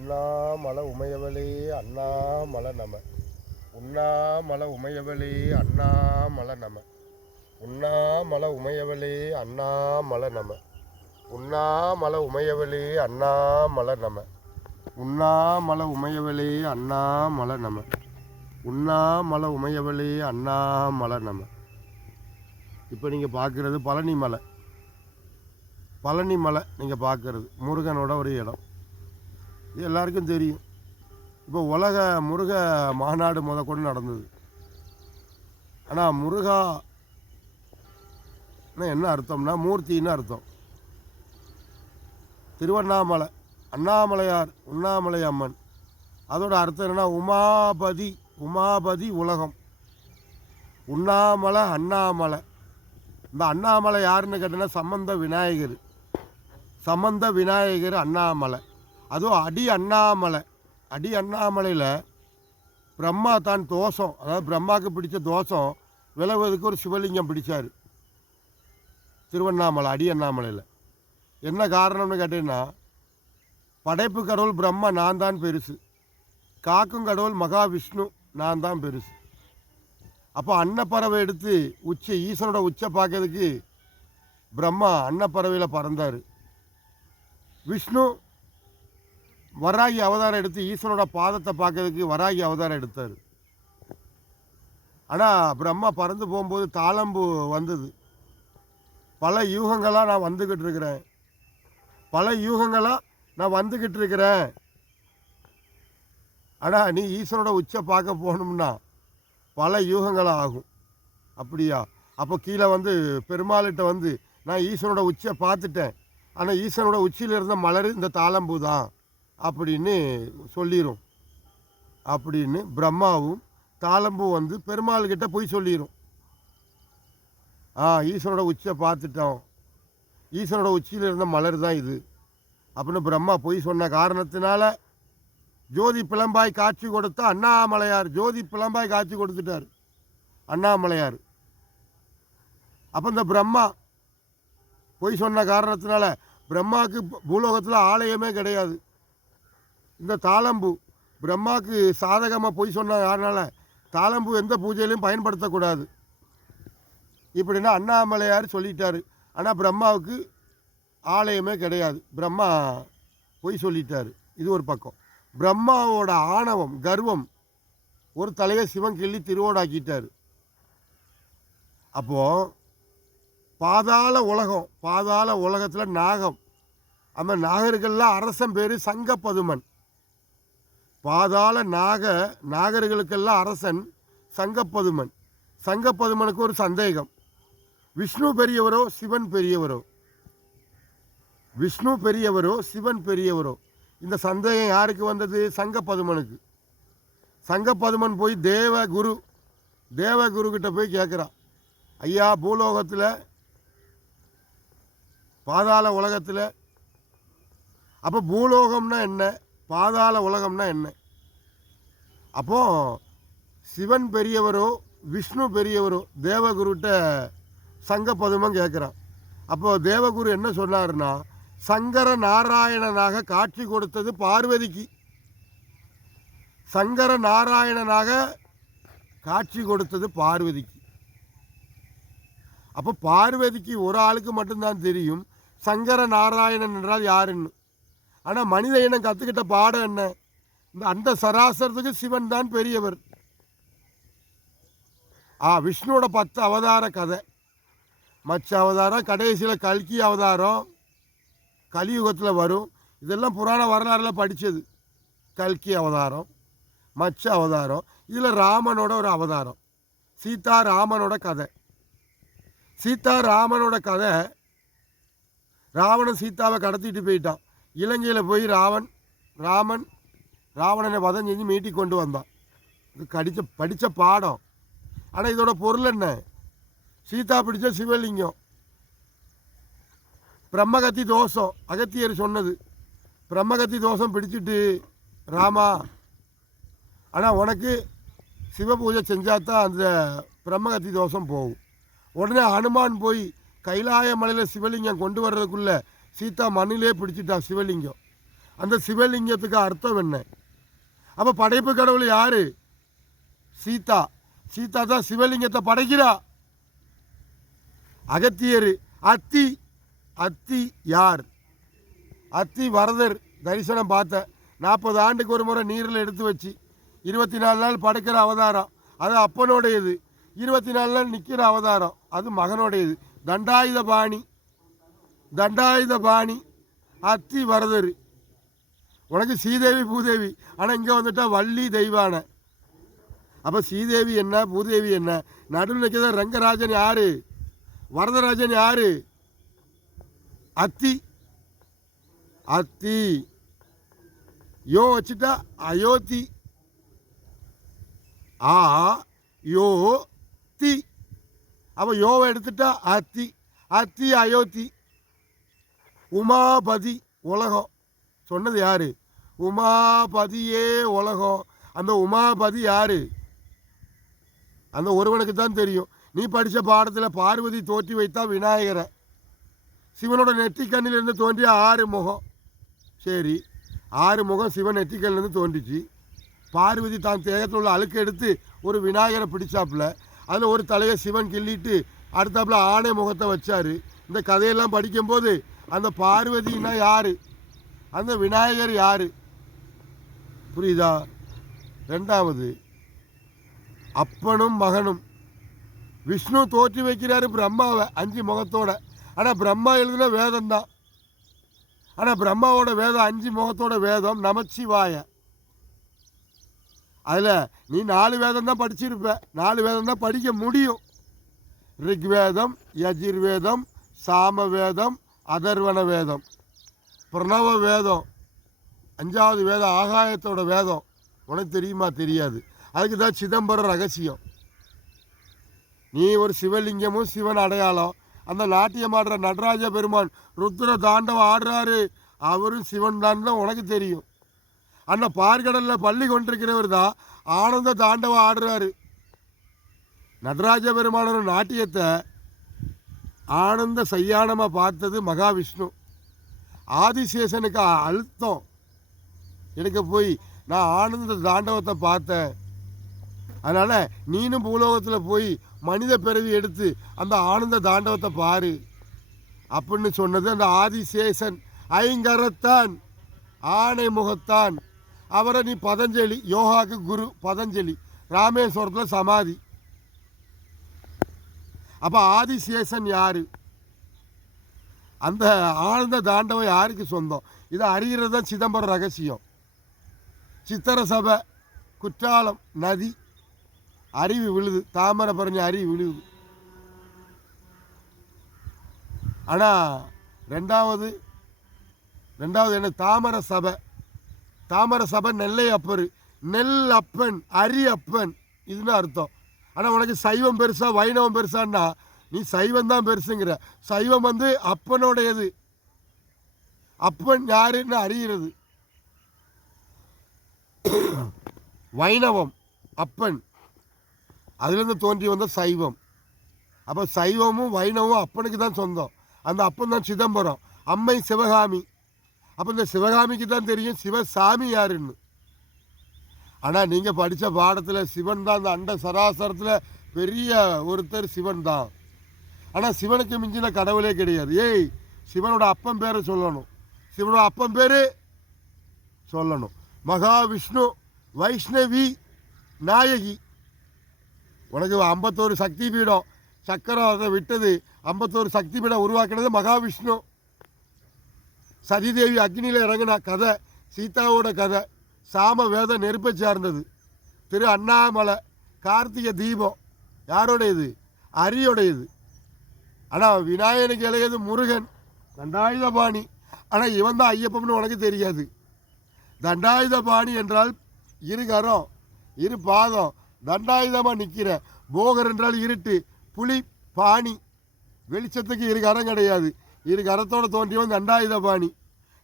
உண்ணாமல உமையவளே அண்ணாமல நம. உண்ணாமல உமையவளே அண்ணாமல நம. உண்ணாமல உமையவளே அண்ணாமல நம. உண்ணாமல உமையவளே அண்ணாமல நம. உண்ணாமல உமையவளே அண்ணாமல நம. உண்ணாமல உமையவளே அண்ணாமல நம. இப்போ நீங்கள் பார்க்குறது பழனி மலை. பழனி மலை நீங்கள் பார்க்குறது முருகனோட ஒரு இடம். இது எல்லாருக்கும் தெரியும். இப்போ உலக முருக மாநாடு கொண்டு நடந்தது. ஆனால் முருகா என்ன அர்த்தம்னா மூர்த்தின்னு அர்த்தம். திருவண்ணாமலை அண்ணாமலையார் உண்ணாமலை அம்மன். அதோட அர்த்தம் என்னென்னா உமாபதி. உமாபதி உலகம். உண்ணாமலை அண்ணாமலை. இந்த அண்ணாமலை யாருன்னு கேட்டீங்கன்னா சம்பந்த விநாயகர். சம்பந்த விநாயகர் அண்ணாமலை. அதுவும் அடி அண்ணாமலை. அடி அண்ணாமலையில் பிரம்மா தான் தோஷம், அதாவது பிரம்மாவுக்கு பிடிச்ச தோஷம் விலகுவதுக்கு ஒரு சிவலிங்கம் பிடிச்சார் திருவண்ணாமலை அடி அண்ணாமலையில். என்ன காரணம்னு கேட்டீங்கன்னா படைப்பு கடவுள் பிரம்மா நான் தான் பெருசு, காக்கும் கடவுள் மகாவிஷ்ணு நான் தான் பெருசு. அப்போ அன்னப்பறவை எடுத்து ஈசனோட உச்சை பார்க்கறதுக்கு பிரம்மா அன்னப்பறவையில் பறந்தார். விஷ்ணு வராகி அவதாரம் எடுத்து ஈசனோட பாதத்தை பார்க்கறதுக்கு வராகி அவதாரம் எடுத்தார். ஆனால் பிரம்மா பறந்து போகும்போது தாளம்பு வந்தது. பல யூகங்களாக நான் வந்துக்கிட்டு இருக்கிறேன், பல யூகங்களாக நான் வந்துக்கிட்டு இருக்கிறேன். ஆனால் நீ ஈசனோட உச்சை பார்க்க போகணும்னா பல யூகங்களாக ஆகும். அப்படியா? அப்போ கீழே பெருமாள்கிட்ட நான் ஈசனோட உச்சியை பார்த்துட்டேன், ஆனால் ஈசனோட உச்சியில் இருந்த மலர் இந்த தாளம்பூ தான் அப்படின்னு சொல்லிடும். அப்படின்னு பிரம்மாவும் தாளம்பூ பெருமாள்கிட்ட போய் சொல்லிடும். ஈசனோட உச்சியை பார்த்துட்டோம், ஈசனோட உச்சியில் இருந்த மலர் தான் இது அப்படின்னு பிரம்மா போய் சொன்ன காரணத்தினால ஜோதி பிளம்பாய் காட்சி கொடுத்த அண்ணாமலையார். ஜோதி பிளம்பாய் காட்சி கொடுத்துட்டார் அண்ணாமலையார். அப்போ இந்த பிரம்மா போய் சொன்ன காரணத்தினால பிரம்மாவுக்கு பூலோகத்தில் ஆலயமே கிடையாது. இந்த தாளம்பூ பிரம்மாவுக்கு சாதகமாக போய் சொன்ன காரணால தாளம்பூ எந்த பூஜையிலையும் பயன்படுத்தக்கூடாது இப்படின்னா அண்ணாமலையார் சொல்லிட்டார். ஆனால் பிரம்மாவுக்கு ஆலயமே கிடையாது, பிரம்மா போய் சொல்லிட்டார். இது ஒரு பக்கம். பிரம்மாவோட ஆணவம் கர்வம் ஒரு தலையை சிவன் கிள்ளி திருவோடாக்கிட்டார். அப்போது பாதாள உலகம், பாதாள உலகத்தில் நாகம், அந்த நாகர்கள்லாம் அரசன் பேர் சங்கப்பதுமன். பாதாள நாகர்களுக்கெல்லாம் அரசன் சங்கப்பதுமன். சங்கப்பதுமனுக்கு ஒரு சந்தேகம், விஷ்ணு பெரியவரோ சிவன் பெரியவரோ, விஷ்ணு பெரியவரோ சிவன் பெரியவரோ. இந்த சந்தேகம் யாருக்கு வந்தது? சங்கப்பதுமனுக்கு. சங்கப்பதுமன் போய் தேவகுரு கிட்ட போய் கேட்குறான், ஐயா பூலோகத்தில் பாதாள உலகத்தில், அப்போ பூலோகம்னா என்ன, பாதாள உலகம்னா என்ன? அப்போது சிவன் பெரியவரோ விஷ்ணு பெரியவரோ தேவகுருட்ட சங்கப்பதுமன் கேட்குறான். அப்போது தேவகுரு என்ன சொன்னார்னா, சங்கர நாராயணனாக காட்சி கொடுத்தது பார்வதிக்கு. சங்கர நாராயணனாக காட்சி கொடுத்தது பார்வதிக்கு. அப்போ பார்வதிக்கு ஒரு ஆளுக்கு மட்டும்தான் தெரியும் சங்கர நாராயணன் என்றால் யாருன்னு. ஆனால் மனித இனம் கற்றுக்கிட்ட பாடம் என்ன? அந்த சராசரத்துக்கு சிவன் தான் பெரியவர். விஷ்ணுவோட 10 அவதார கதை, மச்ச அவதாரம், கடைசியில் கல்கி அவதாரம் கலியுகத்தில் வரும். இதெல்லாம் புராண வரலாறுல படித்தது. கல்கி அவதாரம், மச்ச அவதாரம், இதில் ராமனோட ஒரு அவதாரம், சீதா ராமனோட கதை. சீதா ராமனோட கதை, ராவணன் சீதாவை கடத்திட்டு போயிட்டான். இலங்கையில் போய் ராவணனை வதம் செஞ்சு மீட்டி கொண்டு வந்தான். இது படித்த பாடம். ஆனால் இதோட பொருள் என்ன? சீதா பிடிச்ச சிவலிங்கம். பிரம்மகத்தி தோஷம் அகத்தியர் சொன்னது. பிரம்மகத்தி தோஷம் பிடிச்சிட்டு ராமா, ஆனால் உனக்கு சிவ பூஜை செஞ்சால் தான் அந்த பிரம்மகத்தி தோஷம் போகும். உடனே ஹனுமான் போய் கைலாய மலையில் சிவலிங்கம் கொண்டு வர்றதுக்குள்ளே சீதா மண்ணிலே பிடிச்சிட்டா சிவலிங்கம். அந்த சிவலிங்கத்துக்கு அர்த்தம் என்ன? அப்போ படைப்பு கடவுள் யாரு? சீதா. சீதா தான் சிவலிங்கத்தை படைக்கிறா. அகத்தியர். அத்தி. அத்தி யார்? அத்தி வரதர் தரிசனம் பார்த்த 40 ஆண்டுக்கு ஒரு முறை நீரில் எடுத்து வச்சு 24 நாள் படைக்கிற அவதாரம் அது அப்பனோடையது. 24 நாள் நிற்கிற அவதாரம் அது மகனோடையது. தண்டாயுத பாணி. தண்டாயுத பாணி அத்தி வரதர். உனக்கு ஸ்ரீதேவி பூதேவி, ஆனால் இங்கே வந்துட்டா வள்ளி தெய்வான. அப்போ ஸ்ரீதேவி என்ன பூதேவி என்ன? நடுவில் நிற்கிறத ரங்கராஜன் யாரு? வரதராஜன் யாரு? அத்தி. அத்தி. யோ வச்சுட்டா அயோத்தி. ஆ யோ தி. அப்போ யோவை எடுத்துட்டா அத்தி. அத்தி அயோத்தி. உமாபதி உலகம் சொன்னது யாரு? உமாபதியே உலகம். அந்த உமாபதி யாரு? அந்த ஒருவனுக்கு தான் தெரியும். நீ படித்த பாடத்தில் பார்வதி தோற்றி வைத்தா விநாயகரை. சிவனோட நெற்றிக்கண்ணிலிருந்து தோன்றிய 6 முகம். சரி, 6 முகம் சிவன் நெற்றிக்கண்ணிலிருந்து தோன்றிச்சு. பார்வதி தான் தேகத்தில் உள்ள அழுக்கு எடுத்து ஒரு விநாயகரை பிடிச்சாப்புல அதில் ஒரு தலையை சிவன் கிள்ளிட்டு அடுத்தாப்புல ஆணை முகத்தை வச்சார். இந்த கதையெல்லாம் படிக்கும்போது அந்த பார்வதினா யார்? அந்த விநாயகர் யார்? புரியுதா? 2வது அப்பனும் மகனும். விஷ்ணு தோற்றி வைக்கிறாரு பிரம்மாவை 5 முகத்தோட. ஆனால் பிரம்மா எழுதின வேதம் தான். ஆனால் பிரம்மாவோட வேதம் 5 முகத்தோட வேதம் நமச்சிவாய. அதில் நீ 4 வேதம் தான் படிச்சிருப்ப. 4 வேதம் தான் படிக்க முடியும். ரிக்வேதம், யஜுர்வேதம், சாம வேதம், அதர்வண வேதம், பிரணவ வேதம், 5வது வேதம் ஆகாயத்தோட வேதம். உனக்கு தெரியுமா? தெரியாது. அதுக்கு தான் சிதம்பரம் ரகசியம். நீ ஒரு சிவலிங்கமும் சிவன் அடையாளம். அந்த நாட்டியம் ஆடுற நடராஜ பெருமான் ருத்ர தாண்டவம் ஆடுறாரு, அவரும் சிவன் தான் உனக்கு தெரியும். அந்த பார்கடலில் பள்ளி கொண்டிருக்கிறவர் தான் ஆனந்த தாண்டவம் ஆடுறாரு. நடராஜ பெருமானோட நாட்டியத்தை ஆனந்த சையானமாக பார்த்தது மகாவிஷ்ணு. ஆதிசேஷனுக்கு அழுத்தம் எடுக்க போய் நான் ஆனந்த தாண்டவத்தை பார்த்தேன், அதனால் நீனும் பூலோகத்தில் போய் மனித பிறவி எடுத்து அந்த ஆனந்த தாண்டவத்தை பாரு அப்படின்னு சொன்னது அந்த ஆதிசேஷன். ஐங்கரத்தான், ஆணை முகத்தான். அவரை நீ பதஞ்சலி, யோகாக்கு குரு பதஞ்சலி, ராமேஸ்வரத்தில் சமாதி. அப்போ ஆதிசேஷன் யார்? அந்த ஆனந்த தாண்டவம் யாருக்கு சொந்தம்? இதை அறிகிறது தான் சிதம்பரம் ரகசியம். சித்திர சபை, குற்றாலம் நதி அருவி விழுது, தாமிரபரணி அருவி விழுது. ஆனால் ரெண்டாவது என்ன? தாமர சபை. தாமர சபை நெல்லை அப்பர், நெல் அப்பன், அரி அப்பன் இதுன்னு அர்த்தம். ஆனால் உனக்கு சைவம் பெருசா வைணவம் பெருசான்னா நீ சைவம் தான் பெருசுங்கிற. சைவம் வந்து அப்பனோடையது. அப்பன் யாருன்னு அறிகிறது. வைணவம் அப்பன், அதுலேருந்து தோன்றி வந்த சைவம். அப்போ சைவமும் வைணவமும் அப்பனுக்கு தான் சொந்தம். அந்த அப்பன் தான் சிதம்பரம். அம்மை சிவகாமி. அப்போ இந்த சிவகாமிக்கு தான் தெரியும் சிவசாமி யாருன்னு. ஆனால் நீங்கள் படித்த பாடத்தில் சிவன் தான் அந்த அண்ட சராசரத்தில் பெரிய ஒருத்தர் சிவன் தான். ஆனால் சிவனுக்கு மிஞ்சின கடவுளே கிடையாது. ஏய், சிவனோட அப்பன் பேரை சொல்லணும். சிவனோட அப்பன் பேர் சொல்லணும். மகாவிஷ்ணு, வைஷ்ணவி, நாயகி. உனக்கு 51 சக்தி பீடம், சக்கரம் அதை விட்டது. 51 சக்தி பீடம் உருவாக்கினது மகாவிஷ்ணு. சதிதேவி அக்னியில் இறங்கின கதை சீதாவோட கதை. சாம வேதம் நெருப்பை சார்ந்தது. திரு அண்ணாமலை கார்த்திகை தீபம் யாரோடையது? அரியோடையது. ஆனால் விநாயகனுக்கு இளையது முருகன், தண்டாயுதபாணி. ஆனால் இவன் தான் ஐயப்பன்னு உனக்கு தெரியாது. தண்டாயுதபாணி என்றால் 2 கரம் 2 பாதம் தண்டாயுதமாக நிற்கிற. போகர் என்றால் இருட்டு, புலி பாணி, வெளிச்சத்துக்கு 2 கரம் கிடையாது. 2 கரத்தோடு தோன்றியவன் தண்டாயுதபாணி.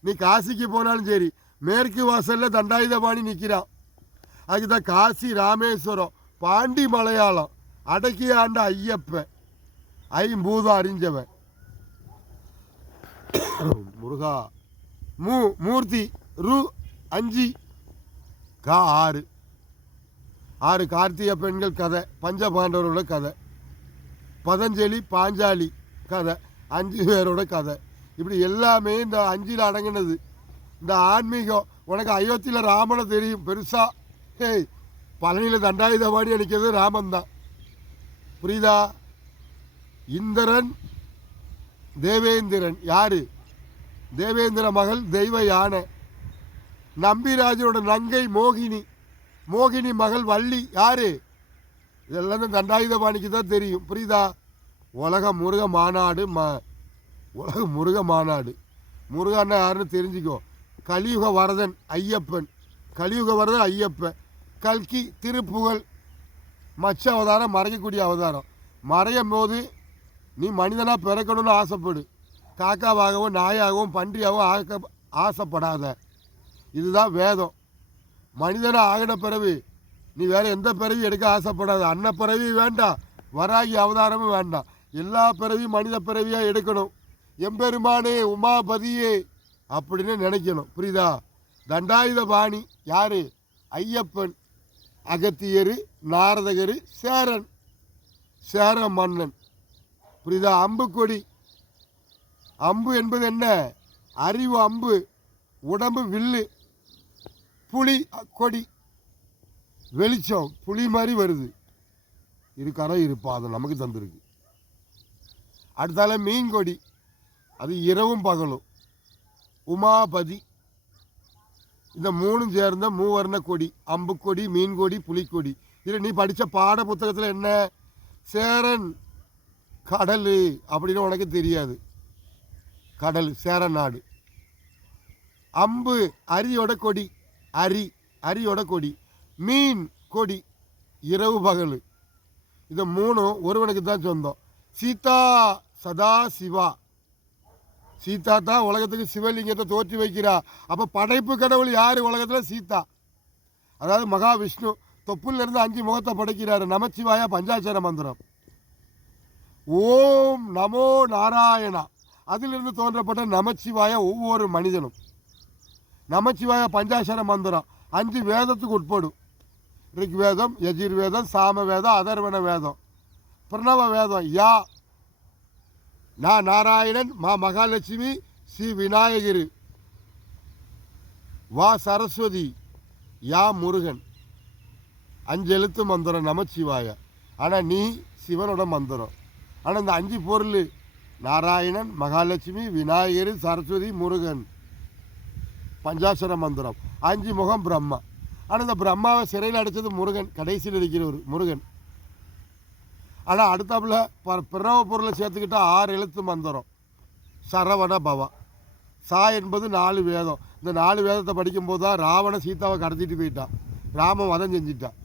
நீ காசிக்கு போனாலும் சரி, மேற்கு வாசலில் தண்டாயுதபாணி நிற்கிறான். அதுக்கு தான் காசி ராமேஸ்வரம் பாண்டி மலையாளம் அடக்கி ஆண்ட ஐயப்பன், ஐம்பூதம் அறிஞ்சவன் முருகா. மூர்த்தி ரு 5 கா 6 6 கார்த்திகை பெண்கள் கதை, பஞ்சபாண்டவரோட கதை, பதஞ்சலி பாஞ்சாலி கதை, 5 பேரோட கதை. இப்படி எல்லாமே இந்த 5ல் அடங்கினது. இந்த ஆன்மீகம் உனக்கு அயோத்தியில் ராமனை தெரியும் பெருசாக. ஹேய், பழனியில் தண்டாயுதபாணி அடிக்கிறது ராமன் தான். புரியுதா? இந்திரன் தேவேந்திரன் யாரு? தேவேந்திர மகள் தெய்வ யானை. நம்பிராஜனோட நங்கை மோகினி, மோகினி மகள் வள்ளி யாரு? இதெல்லாம் இந்த தண்டாயுதபாணிக்கு தான் தெரியும். புரியுதா? உலக முருக மாநாடு உலக முருக மாநாடு. முருகன்னா யாருன்னு தெரிஞ்சுக்கோ. கலியுக வரதன் ஐயப்பன், கலியுக வரதன் ஐயப்பன். கல்கி திருப்புகழ் மச்ச அவதாரம், மறைக்கக்கூடிய அவதாரம். மறையும் போது நீ மனிதனாக பிறக்கணும்னு ஆசைப்படு. காக்காவாகவும் நாயாகவும் பன்றியாகவும் ஆசைப்படாத. இதுதான் வேதம். மனிதனாக ஆகின பிறகு நீ வேறு எந்த பிறவி எடுக்க ஆசைப்படாத. அன்ன பிறவி வேண்டாம், வராகி அவதாரமும் வேண்டாம். எல்லா பிறவியும் மனித பிறவியாக எடுக்கணும். எம்பெருமானே உமாபதியே அப்படின்னு நினைக்கணும். புரியுதா? தண்டாயுதபாணி யார்? ஐயப்பன், அகத்தியர், நாரதகர், சேரன், சேர மன்னன். புரியுதா? அம்புக்கொடி. அம்பு என்பது என்ன? அறிவு அம்பு, உடம்பு வில்லு. புலி கொடி, வெளிச்சம் புலி மாதிரி வருது. இருக்கரம் இருப்பா, அது நமக்கு தந்துருக்கு. அடுத்தால மீன் கொடி, அது இரவும் பகலும். உமாபதி. இந்த 3 சேர்ந்த மூவர்ண கொடி. அம்புக்கொடி, மீன் கொடி, புலிக்கொடி. இதில் நீ படித்த பாட புத்தகத்தில் என்ன? சேரன் கடல் அப்படின்னு உனக்கு தெரியாது. கடல் சேரன் நாடு. அம்பு அரியோட கொடி, அரியோட கொடி. மீன் கொடி, இரவு பகல். இந்த 3 ஒருவனுக்கு தான் சொந்தம். சீதா சதா சிவா. சீதா தான் உலகத்துக்கு சிவலிங்கத்தை தோற்றி வைக்கிறா. அப்போ படைப்பு கடவுள் யார் உலகத்தில்? சீதா. அதாவது மகாவிஷ்ணு தொப்புலேருந்து 5 முகத்தை படைக்கிறாரு. நமச்சிவாயா பஞ்சாட்சர மந்திரம். ஓம் நமோ நாராயணா, அதிலிருந்து தோன்றப்பட்ட நமச்சிவாய ஒவ்வொரு மனிதனும். நமச்சிவாய பஞ்சாட்சர மந்திரம் 5 வேதத்துக்கு உட்படும். ரிக்வேதம், யஜுர்வேதம், சாம வேதம், அதர்வண வேதம், பிரணவ வேதம். யா நான் நாராயணன், மா மகாலட்சுமி, ஸ்ரீ விநாயகர், வா சரஸ்வதி, யா முருகன். 5 எழுத்து மந்திரம் நமச்சிவாய. ஆனால் நீ சிவனோட மந்திரம். ஆனால் இந்த 5 பொருள் நாராயணன், மகாலட்சுமி, விநாயகர், சரஸ்வதி, முருகன். பஞ்சாட்சர மந்திரம். 5 முகம் பிரம்மா. ஆனால் இந்த பிரம்மாவை சிறையில் அடைச்சது முருகன், கடைசியில் இருக்கிறவர் முருகன். ஆனால் அடுத்தாப்புல பிறவ பொருளை சேர்த்துக்கிட்டால் 6 எழுத்து மந்திரம். சரவண பவா. சா என்பது 4 வேதம். இந்த 4 வேதத்தை படிக்கும்போது தான் ராவண சீதாவை கடத்திட்டு போயிட்டான், ராமன் வதம் செஞ்சிட்டான்.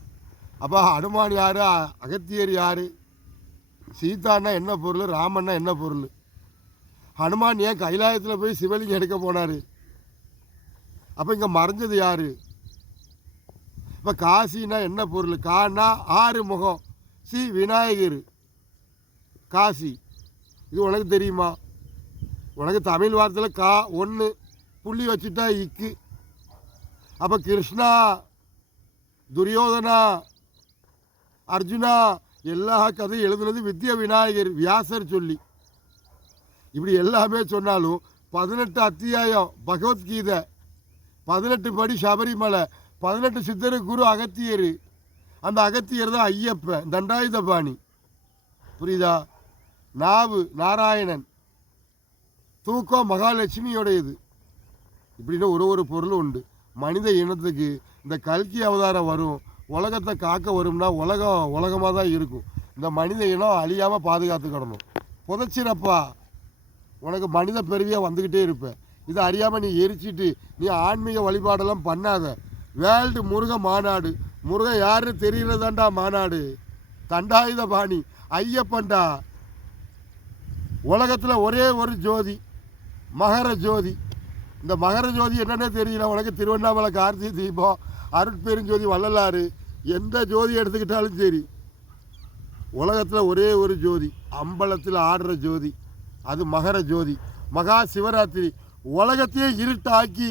அப்போ ஹனுமான் யார்? அகத்தியர் யார்? சீதான்னா என்ன பொருள், ராமன்னா என்ன பொருள்? ஹனுமான் ஏன் கைலாயத்தில் போய் சிவலிங்கம் எடுக்க போனார்? அப்போ இங்கே மறைஞ்சது யார்? இப்போ காசின்னா என்ன பொருள்? கான்னா 6 முகம். ஸ்ரீ விநாயகர், காசி. இது உனக்கு தெரியுமா? உனக்கு தமிழ் வார்த்தையில் கா 1 புள்ளி வச்சுட்டா இக்கு. அப்போ கிருஷ்ணா, துரியோதனா, அர்ஜுனா எல்லா கதையும் எழுதுனது வித்ய விநாயகர், வியாசர் சொல்லி. இப்படி எல்லாமே சொன்னாலும் 18 அத்தியாயம் பகவத்கீதை, 18 படி சபரிமலை, 18 சித்தரு குரு அகத்தியர். அந்த அகத்தியர் தான் ஐயப்பன், தண்டாயுதபாணி. புரியுதா? நாவு நாராயணன், தூக்கம் மகாலட்சுமியோடையது. இப்படின்னு ஒரு பொருளும் உண்டு. மனித இனத்துக்கு இந்த கல்கி அவதாரம் வரும், உலகத்தை காக்க வரும்னா உலகமாக தான் இருக்கும். இந்த மனித இனம் அழியாமல் பாதுகாத்துக்கிடணும். புதைச்சிரப்பா, உனக்கு மனித பெருவியாக வந்துக்கிட்டே இருப்பேன். இதை அறியாமல் நீ எரிச்சிட்டு நீ ஆன்மீக வழிபாடெல்லாம் பண்ணாத. வேர்ல்டு முருக மாநாடு. முருகன் யாருன்னு தெரியறதாண்டா மாநாடு. தண்டாயுதபாணி ஐயப்பன்டா. உலகத்தில் ஒரே ஒரு ஜோதி, மகர ஜோதி. இந்த மகர ஜோதி என்னென்ன தெரியல உனக்கு? திருவண்ணாமலை கார்த்திகை தீபம், அருட்பெருஞ்சோதி, வள்ளலாறு, எந்த ஜோதி எடுத்துக்கிட்டாலும் சரி, உலகத்தில் ஒரே ஒரு ஜோதி, அம்பலத்தில் ஆடுற ஜோதி, அது மகர ஜோதி. மகா சிவராத்திரி உலகத்தையே இருட்டாக்கி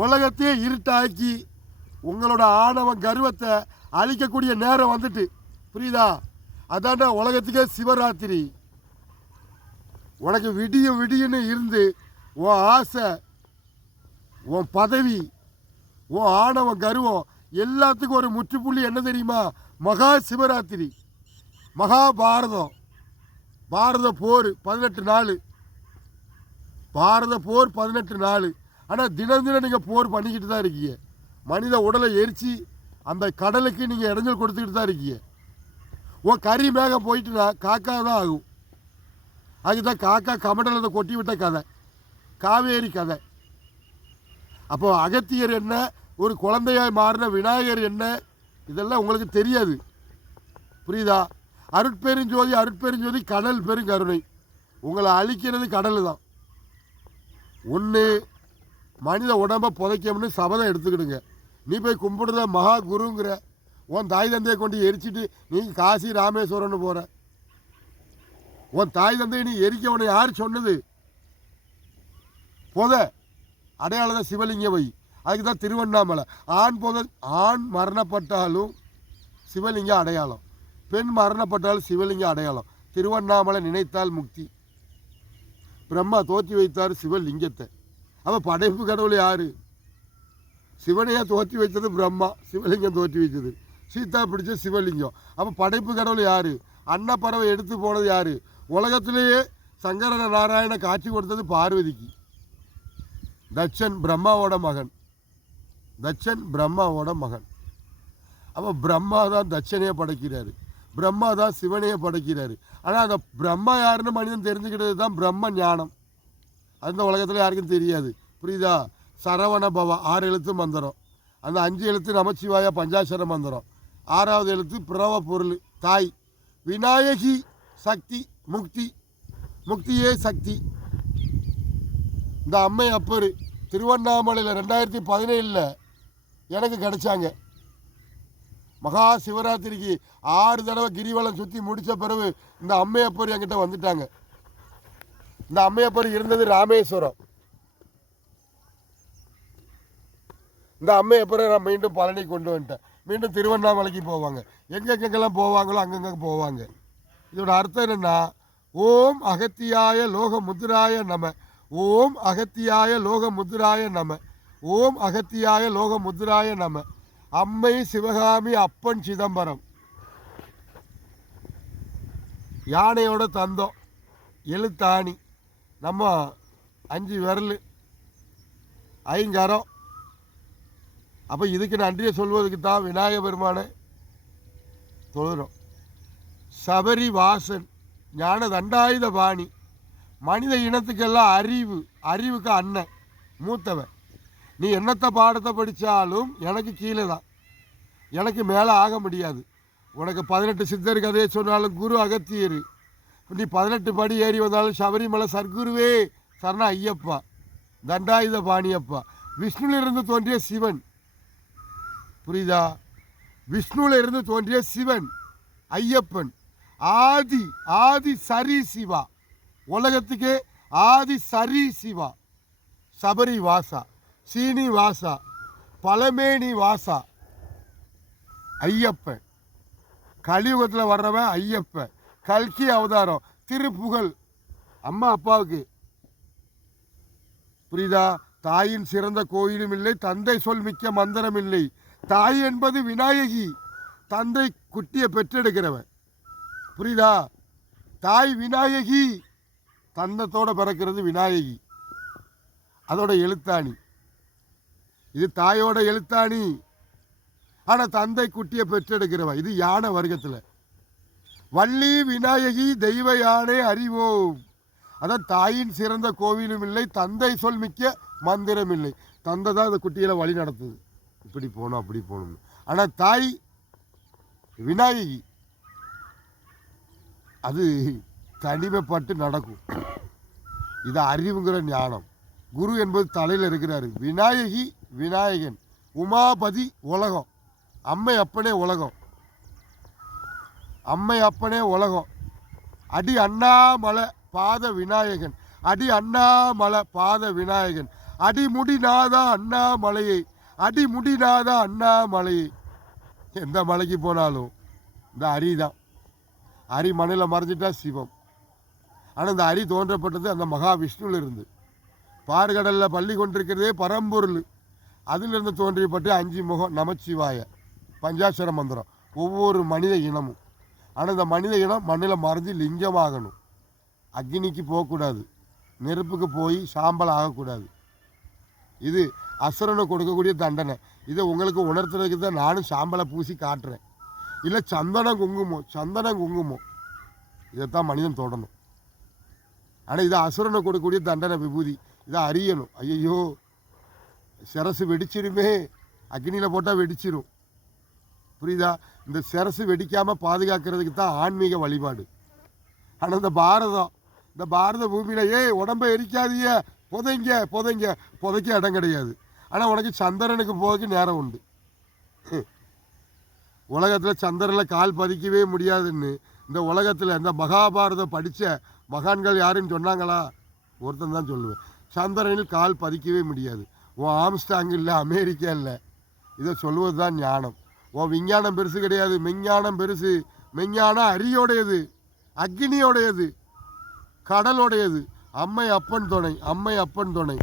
உலகத்தையே இருட்டாக்கி உங்களோட ஆணவம் கர்வத்தை அழிக்கக்கூடிய நேரம் வந்துட்டு. புரியுதா? அதான்டா உலகத்துக்கே சிவராத்திரி. உனக்கு விடியும் விடியுன்னு இருந்து உன் ஆசை, உன் பதவி, உன் ஆணவம் கர்வம் எல்லாத்துக்கும் ஒரு முற்றுப்புள்ளி என்ன தெரியுமா? மகா சிவராத்திரி. மகாபாரதம், பாரத போர் 18 நாள், பாரத போர் 18 நாள். ஆனால் தினம் தினம் நீங்கள் போர் பண்ணிக்கிட்டு தான் இருக்கீங்க. மனித உடலை எரித்து அந்த கடலுக்கு நீங்கள் இடைஞ்சல் கொடுத்துக்கிட்டு தான் இருக்கீங்க. உன் கறி மேகம் போயிட்டுனா காக்கா தான் ஆகும். அதுதான் காக்கா கமண்டலத்தை கொட்டி விட்ட கதை, காவேரி கதை. அப்போ அகத்தியர் என்ன, ஒரு குழந்தையாய் மாறின விநாயகர் என்ன, இதெல்லாம் உங்களுக்கு தெரியாது. புரியுதா? அருட்பெருஞ்சோதி, அருட்பெருஞ்சோதி கடல் பெருங்கருணை. உங்களை அழிக்கிறது கடல் தான். ஒன்று, மனித உடம்பை புதைக்கணும்னு சபதம் எடுத்துக்கிடுங்க. நீ போய் கும்பிடுற மகா குருங்கிற உன் தாய் தந்தையை கொண்டு எரிச்சிட்டு நீ காசி ராமேஸ்வரம்னு போகிற. உன் தாய் தந்தையை நீ எரிக்க உன்னை யார் சொன்னது? புத அடையாளம் தான் சிவலிங்க வை. அதுக்கு தான் திருவண்ணாமலை. ஆண் மரணப்பட்டாலும் சிவலிங்க அடையாளம், பெண் மரணப்பட்டாலும் சிவலிங்க அடையாளம். திருவண்ணாமலை நினைத்தால் முக்தி. பிரம்மா தோற்றி வைத்தார் சிவலிங்கத்தை. அப்போ படைப்பு கடவுள் யார்? சிவனையாக தோற்றி வைத்தது பிரம்மா, சிவலிங்கம் தோற்றி வைத்தது. சீதா பிடிச்ச சிவலிங்கம். அப்போ படைப்பு கடவுள் யார்? அன்னப்பறவை எடுத்து போனது யார்? உலகத்திலேயே சங்கர நாராயண காட்சி கொடுத்தது பார்வதிக்கு. தட்சன் பிரம்மாவோட மகன், தட்சன் பிரம்மாவோட மகன். அப்போ பிரம்மா தான் தட்சனையை படைக்கிறாரு, பிரம்மா தான் சிவனையை படைக்கிறாரு. ஆனால் அந்த பிரம்மா யாருன்னு மனிதன் தெரிஞ்சுக்கிட்டது தான் பிரம்ம ஞானம். அந்த உலகத்தில் யாருக்கும் தெரியாது. புரியுதா? சரவண பவா 6 எழுத்து மந்திரம். அந்த 5 எழுத்து நமச்சிவாயா பஞ்சாட்சர மந்திரம். 6வது எழுத்து பிறவ பொருள் தாய். விநாயகி சக்தி, முக்தி, முக்தியே சக்தி. இந்த அம்மை அப்பர் திருவண்ணாமலையில் 2017 எனக்கு கிடைச்சாங்க. மகா சிவராத்திரிக்கு 6 தடவை கிரிவலம் சுற்றி முடித்த பிறகு இந்த அம்மையப்பர் என்கிட்ட வந்துட்டாங்க. இந்த அம்மையப்பர் இருந்தது ராமேஸ்வரம். இந்த அம்மையப்பரை நான் மீண்டும் பழனி கொண்டு வந்துட்டேன். மீண்டும் திருவண்ணாமலைக்கு போவாங்க. எங்கெங்கெல்லாம் போவாங்களோ அங்கங்கே போவாங்க. இதோட அர்த்தம் என்னென்னா, ஓம் அகத்தியாய லோக முத்ராய நம, ஓம் அகத்தியாய லோக முத்ராய நம, ஓம் அகத்தியாய லோக முத்ராய நம. அம்மை சிவகாமி அப்பன் சிதம்பரம். யானையோட தந்தம், எழுத்தாணி, நம்ம 5 விரல், 5 கரம். அப்போ இதுக்கு நன்றியை சொல்வதுக்கு தான் விநாயக பெருமானை தொழுகிறோம். சபரி வாசன், ஞான தண்டாயுத பாணி. மனித இனத்துக்கெல்லாம் அறிவு, அறிவுக்கு அண்ணன், மூத்தவன். நீ என்னத்தை பாடத்தை படித்தாலும் எனக்கு கீழே தான், எனக்கு மேலே ஆக முடியாது. உனக்கு 18 சித்தர் கதையை சொன்னாலும் குரு அகத்தியர். நீ 18 படி ஏறி வந்தாலும் சபரிமலை சர்க்குருவே சரண ஐயப்பா, தண்டாயுத பாணியப்பா. விஷ்ணுவிலிருந்து தோன்றிய சிவன். புரியுதா? விஷ்ணுவிலிருந்து தோன்றிய சிவன் ஐயப்பன். ஆதி ஆதி சரி சிவா, உலகத்துக்கே ஆதி சரி சிவா. சபரி வாசா, சீனி வாசா, பழமேனி வாசா ஐயப்பன். கலியுகத்தில் வர்றவன் ஐயப்பன். கல்கி அவதாரம், திருப்புகழ் அம்மா அப்பாவுக்கு. புரியுதா? தாயின் சிறந்த கோயிலும் இல்லை, தந்தை சொல் மிக்க மந்திரம் இல்லை. தாய் என்பது விநாயகி, தந்தை குட்டியை பெற்றெடுக்கிறவன். புரியுதா? தாய் விநாயகி, தந்தத்தோடு பிறக்கிறது விநாயகி. அதோட எழுத்தாணி. இது தாயோட எழுத்தாணி, ஆனால் தந்தை குட்டியை பெற்றெடுக்கிறவன். இது யானை வர்க்கத்தில். வள்ளி விநாயகி தெய்வ யானை அறிவோம். அதான் தாயின் சிறந்த கோவிலும் இல்லை, தந்தை சொல் மிக்க மந்திரம் இல்லை. தந்தை தான் அந்த குட்டியில் வழி நடத்துது, இப்படி போகணும் அப்படி போகணும். ஆனால் தாய் விநாயகி, அது தனிமைப்பட்டு நடக்கும். இது அறிவுங்கிற ஞானம். குரு என்பது தலையில் இருக்கிறாரு. விநாயகி விநாயகன், உமாபதி உலகம், அம்மை அப்பனே உலகம், அம்மை அப்பனே உலகம். அடி அண்ணாமலை பாத விநாயகன், அடி அண்ணாமலை பாத விநாயகன். அடிமுடிநாதா அண்ணாமலையை, அடிமுடிநாதா அண்ணாமலையை. எந்த மலைக்கு போனாலும் இந்த அரி தான். அரி மண்ணில் மறைஞ்சிட்டா சிவம். ஆனால் இந்த அரி தோன்றப்பட்டது அந்த மகாவிஷ்ணுவில் இருந்து. பார்கடலில் பள்ளி கொண்டிருக்கிறதே பரம்பொருள். அதிலிருந்து தோன்றியப்பட்டு 5 முகம் நமச்சிவாய பஞ்சாட்சர மந்திரம் ஒவ்வொரு மனித இனமும். ஆனால் இந்த மனித இனம் மண்ணில் மறைஞ்சி லிங்கமாகணும். அக்னிக்கு போகக்கூடாது, நெருப்புக்கு போய் சாம்பல் ஆகக்கூடாது. இது அசுரனை கொடுக்கக்கூடிய தண்டனை. இதை உங்களுக்கு உணர்த்துறதுக்கு தான் நானும் சாம்பலை பூசி காட்டுறேன். இல்லை சந்தனம் குங்குமம் இதைத்தான் மனிதன் தொடணும். ஆனால் இதை அசுரனை கொடுக்கக்கூடிய தண்டனை விபூதி. இதை அறியணும். ஐயோ சிரசு வெடிச்சிருமே, அக்னியில் போட்டால் வெடிச்சிரும். புரியுதா? இந்த சிரசு வெடிக்காமல் பாதுகாக்கிறதுக்கு தான் ஆன்மீக வழிபாடு. ஆனால் இந்த பாரத பூமியில் உடம்பை எரிக்காதீங்க, புதைக்க இடம் கிடையாது. ஆனால் உனக்கு சந்திரனுக்கு போகிறதுக்கு நேரம் உண்டு. உலகத்தில் சந்திரனில் கால் பதிக்கவே முடியாதுன்னு இந்த உலகத்தில் இந்த மகாபாரதம் படித்த மகான்கள் யாருன்னு சொன்னாங்களா? ஒருத்தன் தான் சொல்லுவேன். சந்திரனில் கால் பதிக்கவே முடியாது. உன் ஆம்ஸ்டாங் இல்லை, அமெரிக்கா இல்லை. இதை சொல்லுவது தான் ஞானம். உன் விஞ்ஞானம் பெருசு கிடையாது, மெஞ்ஞானம் பெருசு. மெஞ்ஞானம் அரியோடையது, அக்னியோடையது, கடலோடையது. அம்மை அப்பன் துணை.